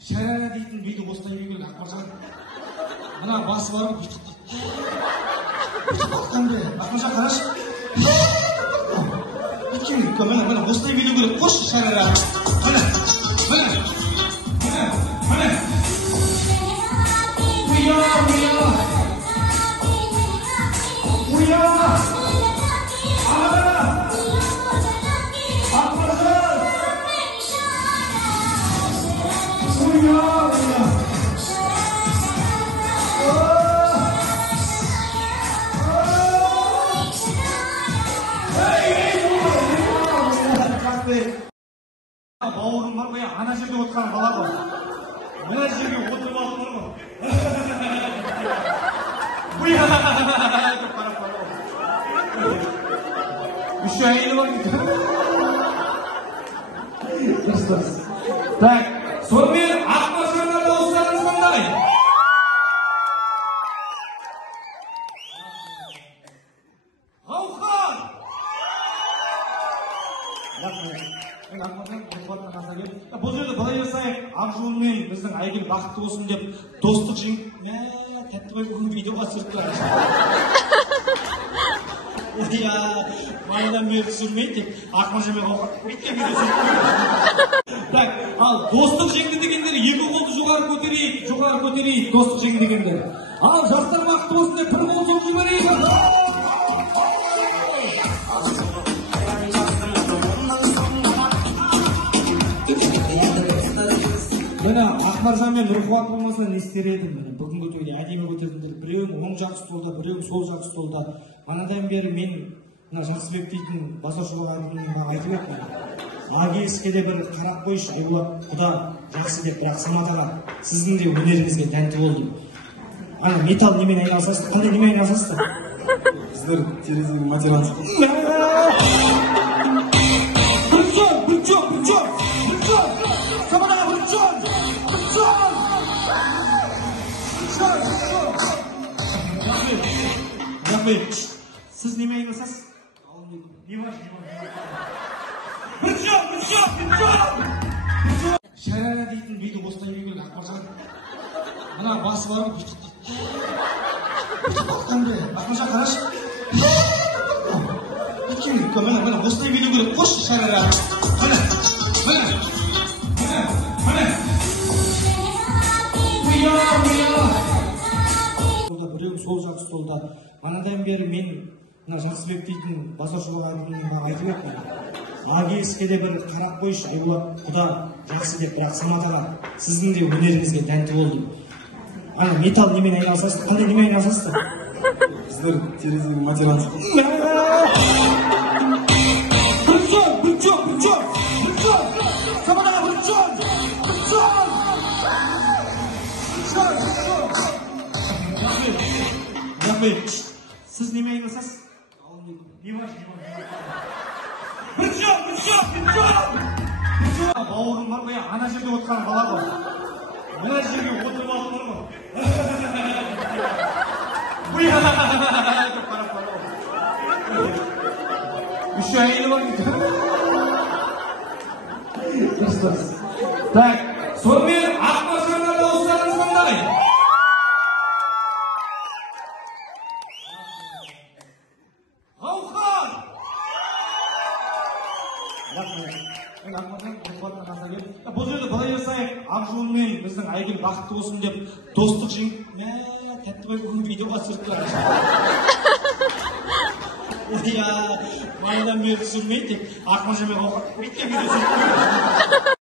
Шарара дейтін биді осылай бейгіл Ақмаржан. Мына басы бар ғой, бүйтіп баққанды. Ақмаржан қарашы. Міне осылай бейді керек. Қош шарара. Міне. Бауырым бар ғой, ана жерде отырған бала ғой. Мына жерге отырып алып бар ғой. Үш әйелі бар екен. Дұрыс. Так, сонымен Ақмаржанға дауыстарыңыз қандай? Қауқан! Бұл жерде былай жасайық, Ақжуынмен біздің Айгүл бақытты болсын деп достық жеңіп, тәттібай бүгін видеоға түсіріп тұрады. Майдан бері түсірмейді, тек Ақмаржанмен қауқан бетке видео түсіріп тұрады. Так, ал достық жеңді дегендер екі қолды жоғары көтерейік, достық жеңді дегендер. Ал жастар бақытты болсын деп бір қол соғып жіберейік. Мені Ақмаржан мен Нұрқуат болмасына не істер едім? Бүгінгі тойда әдемі көтердіңдер. Біреуің оң жақ столда, біреуің сол жақ столда. Манадан бері мен Жақсыбек дейтін басшылық айтып едім. Агеске де бір қарап қойшы, Айболат құда жақсы деп, бірақ Самат аға, сіздің де өнеріңізге тәнті болдым. Ана металл немен айналысасыздар? Қандай немен айналысасыздар? Сіздер терезенің материалын. Сіз неме айналысасыз? Шарара дейтін биді осылай бейгіл Ақмаржан. Мына басы бар ғой, бүйтіп баққанды. Ақмаржан қарашы. Міне осылай бейді керек. Қош шарара. Міне. Біреуің сол жақ столда. Манадан бері мен Жақсыбек дейтін басшылық айтып едім. Агеске де бір қарап қойшы, Айболат құда жақсы деп, бірақ Самат аға, сіздің де өнеріңізге тәнті болдым. Ана металл немен айналысасыздар? Қандай немен айналысасыздар? Сіздер терезенің материалын. Самат аға, сіз неме айналысасыз? Бауырым бар ғой, ана жерде отырған бала ғой. Мына жерге отырып алып бар ғой. Үш әйелі бар екен. Дұрыс. Так, сонымен Ақмаржанға дауыстарыңыз қандай? Қауқан! Бұл жерде былай жасайық, Ақжуынмен біздің Айгүл бақытты болсын деп достық жеңіп, тәттібай бүгін видеоға түсіріп тұрады. Майдан бері түсірмейді, тек Ақмаржанмен қауқан бетке видео түсіріп тұрады.